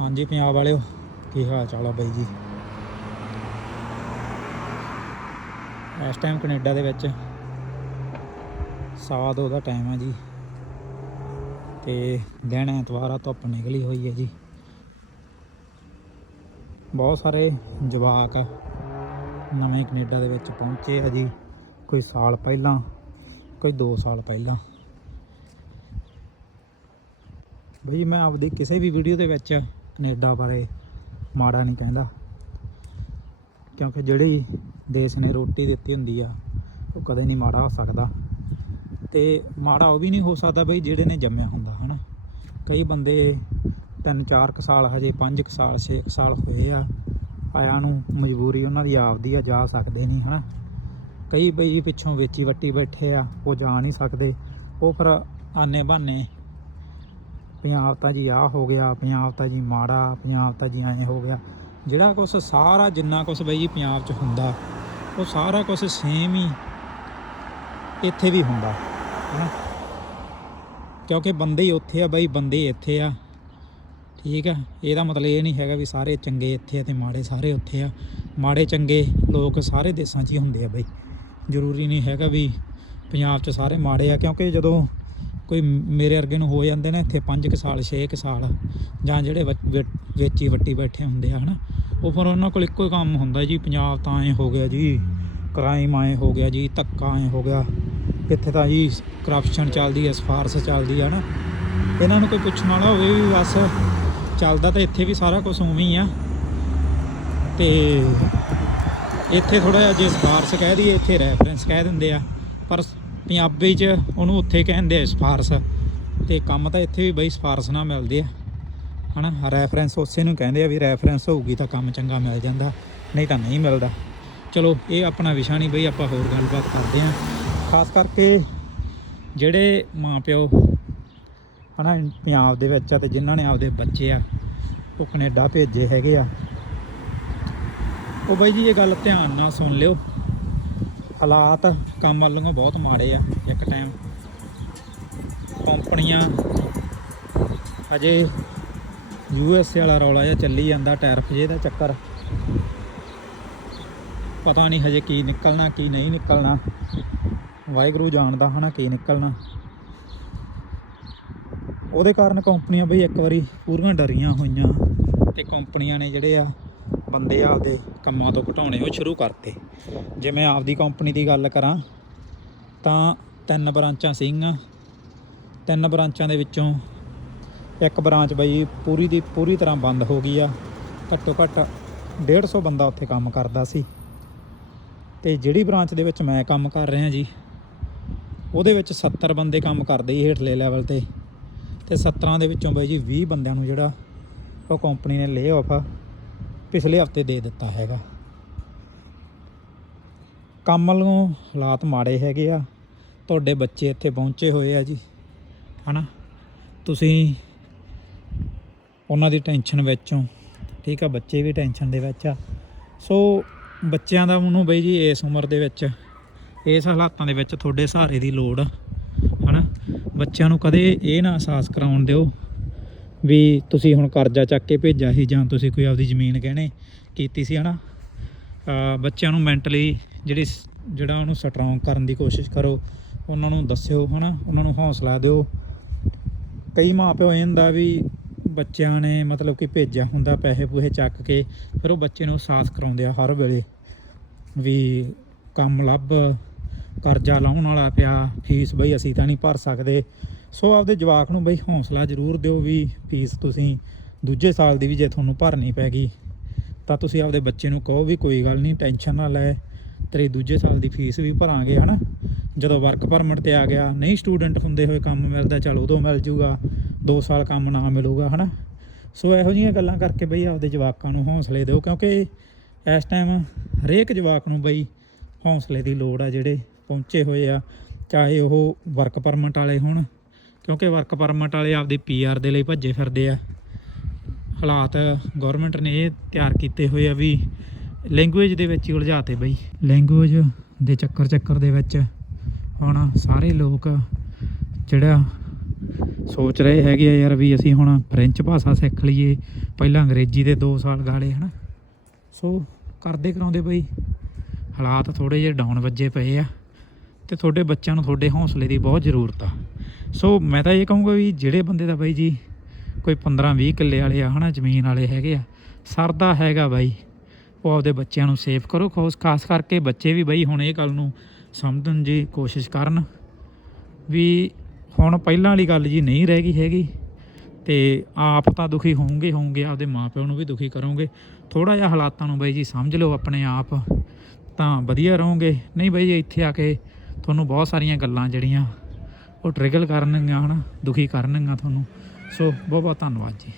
ਹਾਂਜੀ, ਪੰਜਾਬ ਵਾਲਿਓ, ਕੀ ਹਾਲ ਚਾਲ ਆ ਬਾਈ ਜੀ? ਇਸ ਟਾਈਮ ਕੈਨੇਡਾ ਦੇ ਵਿੱਚ ਸਵਾ ਦੋ ਦਾ ਟਾਈਮ ਆ ਜੀ। ਤੇ ਦਿਨ ਐਤਵਾਰ ਆ, ਧੁੱਪ ਨਿਕਲੀ ਹੋਈ ਹੈ ਜੀ। ਬਹੁਤ ਸਾਰੇ ਜਵਾਕ ਨਵੇਂ ਕੈਨੇਡਾ ਦੇ ਵਿੱਚ ਪਹੁੰਚੇ ਆ ਜੀ। ਕੋਈ ਸਾਲ ਪਹਿਲਾਂ, ਕੋਈ 2 ਸਾਲ ਪਹਿਲਾਂ। ਬਈ ਮੈਂ ਆਪਦੀ ਕਿਸੇ ਵੀ ਵੀਡੀਓ ਦੇ ਵਿੱਚ ਕੈਨੇਡਾ ਬਾਰੇ ਮਾੜਾ ਨਹੀਂ ਕਹਿੰਦਾ। ਕਿਉਂਕਿ ਜਿਹੜੀ ਦੇਸ਼ ਨੇ ਰੋਟੀ ਦਿੱਤੀ ਹੁੰਦੀ ਆ, ਉਹ ਕਦੇ ਨਹੀਂ ਮਾੜਾ ਹੋ ਸਕਦਾ। ਤੇ ਮਾੜਾ ਉਹ ਵੀ ਨਹੀਂ ਹੋ ਸਕਦਾ ਬਈ ਜਿਹੜੇ ਨੇ ਜੰਮਿਆ ਹੁੰਦਾ, ਹਨਾ। ਕਈ ਬੰਦੇ ਤਿੰਨ ਚਾਰ ਕੁ ਸਾਲ, ਹਜੇ 5 ਕੁ ਸਾਲ 6 ਕੁ ਸਾਲ ਹੋਏ ਆ, ਆਇਆਂ ਨੂੰ ਮਜਬੂਰੀ ਉਹਨਾਂ ਦੀ ਆਪਦੀ ਆ, ਜਾ ਸਕਦੇ ਨਹੀਂ, ਹਨਾ। ਕਈ ਬਈ ਪਿੱਛੋਂ ਵੇਚੀ ਵੱਟੀ ਬੈਠੇ ਆ, ਉਹ ਜਾ ਨਹੀਂ ਸਕਦੇ। ਉਹ ਫਿਰ ਆਨੇ ਬਹਾਨੇ ਪੰਜਾਬ ਤਾਂ ਜੀ ਆਹ ਹੋ ਗਿਆ ਪੰਜਾਬ ਤਾਂ ਜੀ ਮਾੜਾ ਪੰਜਾਬ ਤਾਂ ਜੀ ਐਂ ਹੋ ਗਿਆ। ਜਿਹੜਾ ਕੁਛ ਸਾਰਾ ਜਿੰਨਾ ਕੁਛ ਬਈ ਜੀ ਪੰਜਾਬ 'ਚ ਹੁੰਦਾ, ਉਹ ਸਾਰਾ ਕੁਛ ਸੇਮ ਹੀ ਇੱਥੇ ਵੀ ਹੁੰਦਾ, ਹੈਨਾ? ਕਿਉਂਕਿ ਬੰਦੇ ਹੀ ਉੱਥੇ ਆ ਬਈ, ਬੰਦੇ ਇੱਥੇ ਆ, ਠੀਕ ਆ? ਇਹਦਾ ਮਤਲਬ ਇਹ ਨਹੀਂ ਹੈਗਾ ਵੀ ਸਾਰੇ ਚੰਗੇ ਇੱਥੇ ਆ ਤੇ ਮਾੜੇ ਸਾਰੇ ਉੱਥੇ ਆ। ਮਾੜੇ ਚੰਗੇ ਲੋਕ ਸਾਰੇ ਦੇਸ਼ਾਂ 'ਚ ਹੀ ਹੁੰਦੇ ਆ ਬਈ। ਜ਼ਰੂਰੀ ਨਹੀਂ ਹੈਗਾ ਵੀ ਪੰਜਾਬ 'ਚ ਸਾਰੇ ਮਾੜੇ ਆ, ਕਿਉਂਕਿ ਜਦੋਂ ਕੋਈ ਮੇਰੇ ਵਰਗੇ ਨੂੰ ਹੋ ਜਾਂਦੇ ਨੇ ਇੱਥੇ 5 ਕੁ ਸਾਲ 6 ਕੁ ਸਾਲ, ਜਾਂ ਜਿਹੜੇ ਵ- ਵ- ਵੇਚੀ ਵੱਟੀ ਬੈਠੇ ਹੁੰਦੇ ਆ, ਹਨਾ? ਉਹ ਫਿਰ ਉਹਨਾਂ ਕੋਲ ਇੱਕੋ ਹੀ ਕੰਮ ਹੁੰਦਾ ਜੀ, ਪੰਜਾਬ ਤਾਂ ਐਂ ਹੋ ਗਿਆ ਜੀ ਕ੍ਰਾਈਮ ਐਂ ਹੋ ਗਿਆ ਜੀ, ਧੱਕਾ ਐਂ ਹੋ ਗਿਆ। ਕਿੱਥੇ ਤਾਂ ਜੀ ਕਰਪਸ਼ਨ ਚੱਲਦੀ ਹੈ ਸਫਾਰਸ ਚੱਲਦੀ ਹੈ ਨਾ ਇਹਨਾਂ ਨੂੰ ਕੋਈ ਪੁੱਛਣ ਵਾਲਾ ਹੋਵੇ ਵੀ ਬਸ ਚੱਲਦਾ ਤਾਂ ਇੱਥੇ ਵੀ ਸਾਰਾ ਕੁਝ ਉਵੇਂ ਹੀ ਆ। ਤੇ ਇੱਥੇ ਥੋੜਾ ਜਿਹਾ ਜੇ ਸਫਾਰਸ ਕਹਿ ਦਈਏ, ਇੱਥੇ ਰੈਫਰੈਂਸ ਕਹਿ ਦਿੰਦੇ ਆ। ਪਰ ਪੰਜਾਬੀ 'ਚ ਉਹਨੂੰ ਉੱਥੇ ਕਹਿੰਦੇ ਆ ਸਿਫਾਰਸ਼। ਤੇ ਕੰਮ ਤਾਂ ਇੱਥੇ ਵੀ ਬਈ ਸਿਫਾਰਸ਼ ਨਾਲ ਮਿਲਦੇ ਆ। ਹਨਾ ਰੈਫਰੈਂਸ ਉਸੇ ਨੂੰ ਕਹਿੰਦੇ ਆ ਵੀ ਰੈਫਰੈਂਸ ਹੋਊਗੀ ਤਾਂ ਕੰਮ ਚੰਗਾ ਮਿਲ ਜਾਂਦਾ, ਨਹੀਂ ਤਾਂ ਨਹੀਂ ਮਿਲਦਾ। ਚਲੋ, ਇਹ ਆਪਣਾ ਵਿਸ਼ਾ ਨਹੀਂ ਬਈ, ਆਪਾਂ ਹੋਰ ਗੱਲਬਾਤ ਕਰਦੇ ਆਂ ਖਾਸ ਕਰਕੇ ਜਿਹੜੇ ਮਾਪਿਓ, ਹਨਾ, ਪੰਜਾਬ ਦੇ ਵਿੱਚ ਆ ਤੇ ਜਿਨ੍ਹਾਂ ਨੇ ਆਪਦੇ ਬੱਚੇ ਆ, ਉਹ ਕੈਨੇਡਾ ਭੇਜੇ ਹੈਗੇ ਆ। ਉਹ ਬਾਈ ਜੀ, ਇਹ ਗੱਲ ਧਿਆਨ ਨਾਲ ਸੁਣ ਲਿਓ। ਹਾਲਾਤ ਕੰਮ ਵੱਲੋਂ ਬਹੁਤ ਮਾੜੇ ਆ ਇੱਕ ਟਾਈਮ ਕੰਪਨੀਆਂ ਅਜੇ ਯੂ ਐਸ ਏ ਵਾਲਾ ਰੌਲਾ ਜਿਹਾ ਚੱਲੀ ਜਾਂਦਾ ਟੈਰਫ ਜੇ ਦਾ ਚੱਕਰ। ਪਤਾ ਨਹੀਂ ਹਜੇ ਕੀ ਨਿਕਲਣਾ, ਕੀ ਨਹੀਂ ਨਿਕਲਣਾ। ਵਾਹਿਗੁਰੂ ਜਾਣਦਾ ਹਨਾ ਕੀ ਨਿਕਲਣਾ। ਉਹਦੇ ਕਾਰਨ ਕੰਪਨੀਆਂ ਬਈ ਇੱਕ ਵਾਰੀ ਪੂਰੀਆਂ ਡਰੀਆਂ ਹੋਈਆਂ ਤੇ ਕੰਪਨੀਆਂ ਨੇ ਜਿਹੜੇ ਆ ਬੰਦੇ ਆਪਦੇ ਕੰਮਾਂ ਤੋਂ ਘਟਾਉਣੇ ਉਹ ਸ਼ੁਰੂ ਕਰਤੇ। ਜੇ ਮੈਂ ਆਪਦੀ ਕੰਪਨੀ ਦੀ ਗੱਲ ਕਰਾਂ, ਤਾਂ ਤਿੰਨ ਬ੍ਰਾਂਚਾਂ ਸੀਗੀਆਂ। ਤਿੰਨ ਬ੍ਰਾਂਚਾਂ ਦੇ ਵਿੱਚੋਂ ਇੱਕ ਬ੍ਰਾਂਚ ਬਈ ਪੂਰੀ ਦੀ ਪੂਰੀ ਤਰ੍ਹਾਂ ਬੰਦ ਹੋ ਗਈ ਆ। ਘੱਟੋ ਘੱਟ 150 ਬੰਦਾ ਉੱਥੇ ਕੰਮ ਕਰਦਾ ਸੀ। ਤੇ ਜਿਹੜੀ ਬ੍ਰਾਂਚ ਦੇ ਵਿੱਚ ਮੈਂ ਕੰਮ ਕਰ ਰਿਹਾ ਜੀ, ਉਹਦੇ ਵਿੱਚ 70 ਬੰਦੇ ਕੰਮ ਕਰਦੇ ਸੀ ਹੇਠਲੇ ਲੈਵਲ ਤੇ। ਤੇ 17 ਦੇ ਵਿੱਚੋਂ ਬਾਈ ਜੀ 20 ਬੰਦਿਆਂ ਨੂੰ ਜਿਹੜਾ ਉਹ ਕੰਪਨੀ ਨੇ ਲੇ ਆਫ ਪਿਛਲੇ ਹਫ਼ਤੇ ਦੇ ਦਿੱਤਾ ਹੈਗਾ। ਕੰਮ ਵੱਲੋਂ ਹਾਲਾਤ ਮਾੜੇ ਹੈਗੇ ਆ। ਤੁਹਾਡੇ ਬੱਚੇ ਇੱਥੇ ਪਹੁੰਚੇ ਹੋਏ ਆ ਜੀ, ਹਨਾ? ਤੁਸੀਂ ਉਹਨਾਂ ਦੀ ਟੈਨਸ਼ਨ ਵਿੱਚੋਂ ਠੀਕ ਆ? ਬੱਚੇ ਵੀ ਟੈਨਸ਼ਨ ਦੇ ਵਿੱਚ ਆ। ਸੋ ਬੱਚਿਆਂ ਦਾ ਉਹਨੂੰ ਬਈ ਜੀ ਇਸ ਉਮਰ ਦੇ ਵਿੱਚ, ਇਸ ਹਾਲਾਤਾਂ ਦੇ ਵਿੱਚ ਤੁਹਾਡੇ ਸਹਾਰੇ ਦੀ ਲੋੜ ਆ, ਹਨਾ? ਬੱਚਿਆਂ ਨੂੰ ਕਦੇ ਇਹ ਨਾ ਅਹਿਸਾਸ ਕਰਾਉਣ ਦਿਓ ਵੀ ਤੁਸੀਂ ਹੁਣ ਕਰਜ਼ਾ ਚੱਕ ਕੇ ਭੇਜਿਆ ਸੀ ਜਾਂ ਤੁਸੀਂ ਕੋਈ ਆਪਦੀ ਜ਼ਮੀਨ ਗਹਿਣੇ ਕੀਤੀ ਸੀ, ਹਨਾ? ਅਹ ਬੱਚਿਆਂ ਨੂੰ ਮੈਂਟਲੀ ਜਿਹੜੀ ਜਿਹੜਾ ਉਹਨੂੰ ਸਟਰੋਂਗ ਕਰਨ ਦੀ ਕੋਸ਼ਿਸ਼ ਕਰੋ, ਉਹਨਾਂ ਨੂੰ ਦੱਸਿਓ, ਹਨਾ? ਉਹਨਾਂ ਨੂੰ ਹੌਸਲਾ ਦਿਓ। ਕਈ ਮਾਪਿਓ ਇਹ ਹੁੰਦਾ ਵੀ ਬੱਚਿਆਂ ਨੇ ਮਤਲਬ ਕਿ ਭੇਜਿਆ ਹੁੰਦਾ ਪੈਸੇ ਪੂਹੇ ਚੱਕ ਕੇ, ਫਿਰ ਉਹ ਬੱਚੇ ਨੂੰ ਅਹਿਸਾਸ ਕਰਾਉਂਦੇ ਆ ਹਰ ਵੇਲੇ ਵੀ ਕੰਮ ਲੱਭ, ਕਰਜ਼ਾ ਲਾਉਣ ਵਾਲਾ ਪਿਆ, ਫੀਸ ਬਈ ਅਸੀਂ ਤਾਂ ਨਹੀਂ ਭਰ ਸਕਦੇ। ਸੋ ਆਪਦੇ ਜਵਾਕ ਨੂੰ ਬਈ ਹੌਸਲਾ ਜ਼ਰੂਰ ਦਿਓ ਵੀ ਫੀਸ ਤੁਸੀਂ ਦੂਜੇ ਸਾਲ ਦੀ ਵੀ ਜੇ ਤੁਹਾਨੂੰ ਭਰਨੀ ਪੈ ਗਈ, ਤਾਂ ਤੁਸੀਂ ਆਪਦੇ ਬੱਚੇ ਨੂੰ ਕਹੋ ਵੀ ਕੋਈ ਗੱਲ ਨਹੀਂ, ਟੈਨਸ਼ਨ ਨਾ ਲੈ। ਤੇਰੇ ਦੂਜੇ ਸਾਲ ਦੀ ਫੀਸ ਵੀ ਭਰਾਂਗੇ, ਹਨਾ? ਜਦੋਂ ਵਰਕ ਪਰਮਿਟ ਤੇ ਆ ਗਿਆ, ਨਹੀਂ ਸਟੂਡੈਂਟ ਹੁੰਦੇ ਹੋਏ ਕੰਮ ਮਿਲਦਾ, ਚਲ ਉਦੋਂ ਮਿਲ ਜੂਗਾ 2 ਸਾਲ ਕੰਮ ਨਾ ਮਿਲੂਗਾ, ਹਨਾ? ਸੋ ਇਹੋ ਜਿਹੀਆਂ ਗੱਲਾਂ ਕਰਕੇ ਬਈ ਆਪਦੇ ਜਵਾਕਾਂ ਨੂੰ ਹੌਸਲੇ ਦਿਓ, ਕਿਉਂਕਿ ਇਸ ਟਾਈਮ ਹਰੇਕ ਜਵਾਕ ਨੂੰ ਬਈ ਹੌਸਲੇ ਦੀ ਲੋੜ ਆ ਜਿਹੜੇ ਪਹੁੰਚੇ ਹੋਏ ਆ, ਚਾਹੇ ਉਹ ਵਰਕ ਪਰਮਿਟ ਵਾਲੇ ਹੋਣ ਕਿਉਂਕਿ ਵਰਕ ਪਰਮਿਟ ਵਾਲੇ ਆਪਦੀ ਪੀਆਰ ਦੇ ਲਈ ਭੱਜੇ ਫਿਰਦੇ ਆ। ਹਾਲਾਤ ਗਵਰਨਮੈਂਟ ਨੇ ਇਹ ਤਿਆਰ ਕੀਤੇ ਹੋਏ ਆ ਵੀ ਲੈਂਗੁਏਜ ਦੇ ਵਿੱਚ ਹੀ ਉਲਝਾਤੇ ਬਈ। ਲੈਂਗੁਏਜ ਦੇ ਚੱਕਰ ਚੱਕਰ ਦੇ ਵਿੱਚ ਹੁਣ ਸਾਰੇ ਲੋਕ ਜਿਹੜਾ ਸੋਚ ਰਹੇ ਹੈਗੇ ਆ ਯਾਰ ਵੀ ਅਸੀਂ ਹੁਣ ਫ੍ਰੈਂਚ ਭਾਸ਼ਾ ਸਿੱਖ ਲਈਏ, ਪਹਿਲਾਂ ਅੰਗਰੇਜ਼ੀ ਦੇ 2 ਸਾਲ ਗਾਲੇ, ਹਨਾ। ਸੋ ਕਰਦੇ ਕਰਾਉਂਦੇ ਬਈ। ਹਾਲਾਤ ਥੋੜੇ ਜਿਹੇ ਡਾਊਨ ਵੱਜੇ ਪਏ ਆ ਤੇ ਤੁਹਾਡੇ ਬੱਚਿਆਂ ਨੂੰ ਤੁਹਾਡੇ ਹੌਸਲੇ ਦੀ ਬਹੁਤ ਜ਼ਰੂਰਤ ਆ। ਸੋ ਮੈਂ ਤਾਂ ਇਹ ਕਹੂੰਗਾ ਵੀ ਜਿਹੜੇ ਬੰਦੇ ਦਾ ਬਾਈ ਜੀ ਕੋਈ 15 20 ਕਿੱਲੇ ਵਾਲੇ ਆ ਹਨਾ, ਜ਼ਮੀਨ ਵਾਲੇ ਹੈਗੇ ਆ, ਸਰਦਾ ਹੈਗਾ ਬਾਈ। ਉਹ ਆਪਦੇ ਬੱਚਿਆਂ ਨੂੰ ਸੇਫ ਕਰੋ, ਖਾਸ ਖਾਸ ਕਰਕੇ ਬੱਚੇ ਵੀ ਬਈ ਹੁਣ ਇਹ ਗੱਲ ਨੂੰ ਸਮਝਣ ਦੀ ਕੋਸ਼ਿਸ਼ ਕਰਨ ਵੀ ਹੁਣ ਪਹਿਲਾਂ ਵਾਲੀ ਗੱਲ ਜੀ ਨਹੀਂ ਰਹਿ ਗਈ ਹੈਗੀ ਤੇ ਆਪ ਤਾਂ ਦੁਖੀ ਹੋਵੋਗੇ ਹੋਵੋਗੇ ਆਪਦੇ ਮਾਪਿਆਂ ਨੂੰ ਵੀ ਦੁਖੀ ਕਰੋਗੇ। ਥੋੜਾ ਜਿਹਾ ਹਾਲਾਤਾਂ ਨੂੰ ਬਾਈ ਜੀ ਸਮਝ ਲਓ ਆਪਣੇ ਆਪ, ਤਾਂ ਵਧੀਆ ਰਹੋਗੇ। ਨਹੀਂ ਬਾਈ ਜੀ, ਇੱਥੇ ਆ ਕੇ ਤੁਹਾਨੂੰ ਬਹੁਤ ਸਾਰੀਆਂ ਗੱਲਾਂ ਜਿਹੜੀਆਂ ਉਹ ਟ੍ਰਿਗਲ ਕਰਨਗੀਆਂ ਹਨਾ ਦੁਖੀ ਕਰਨਗੀਆਂ ਤੁਹਾਨੂੰ। ਸੋ ਬਹੁਤ ਬਹੁਤ ਧੰਨਵਾਦ ਜੀ।